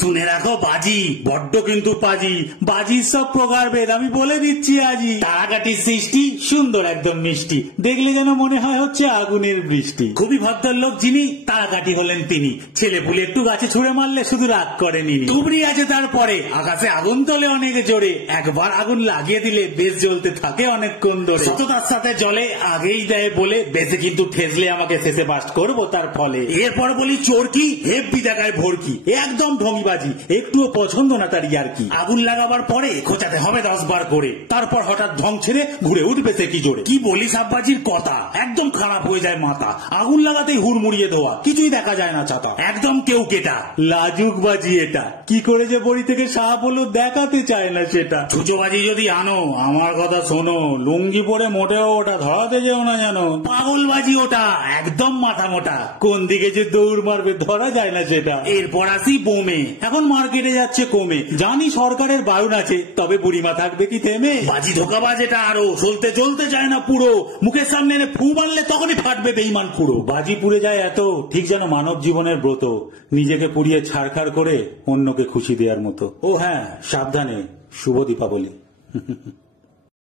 শুনে রাখো বাজি, বড্ড কিন্তু পাজি, বাজির সব প্রকারভেদ আমি বলে দিচ্ছি আজই। তারাকাঠির সৃষ্টি সুন্দর একদম মিষ্টি, দেখলে যেন মনে হয় হচ্ছে আগুনের বৃষ্টি। খুবই ভদ্রলোক যিনি, তারাকাঠি হলেন তিনি। ছেলে পুলে একটু গাছে ছুঁড়ে মারলে শুধু রাগ করেনি, তুবড়ি আছে তারপরে, আকাশে আগুন তোলে অনেক জোরে, একবার আগুন লাগিয়ে দিলে বেশ জ্বলতে থাকে অনেকক্ষণ ধরে। সততার সাথে জলে আগেই দেয় বলে, বেশি কিন্তু ঠেসলে আমাকে শেষে বাস্ট করবো তার ফলে। এরপর বলি চোরকি, হেব্বি দেখায় ভোরকি, একদম ঢঙিবাজি, একটুও পছন্দ না তার ইয়ার্কি। আগুন লাগাবার পরে খোঁচাতে হবে 10 বার করে, তারপর হঠাৎ ঢং ছেড়ে ঘুরে উঠবে সে কি জোরে। কি বলি সাববাজির কথা, একদম খারাপ হয়ে যায় মাথা। আগুন লাগাতেই হুড়মুড়িয়ে ধোয়া, কিছুই দেখা যায় না ছাতা, একদম কেউ কেটা। লাজুক বাজি এটা, কি করে যে বড়ি থেকে সাপ হলো দেখাতে চায় না সেটা। ছুচোবাজি যদি আনো আমার কথা শোনো, লুঙ্গি পরে মোটেও ওটা ধরাতে যেও না জানো। পাগলবাজি ওটা, একদম মাথা মোটা, কোন দিকে যে দৌড় মারবে ধরা যায় না সেটা। এরপর আসি বোমে, এখন মার্কেটে যাচ্ছে কমে, জানি সরকারের বায়ুন আছে, তবে বুড়িমা থাকবে কি থেমে। বাজি ধোকাবাজ এটা আরো, চলতে চলতে যায় না পুরো, মুখের সামনে এনে ফু মারলে তখনই ফাটবে বেঈমান পুরো। বাজি পুড়ে যায় এত, ঠিক যেন মানব জীবনের ব্রত, নিজেকে পুড়িয়ে ছাড়খাড় করে অন্যকে খুশি দেওয়ার মতো। ও হ্যাঁ, সাবধানে, শুভ দীপাবলি।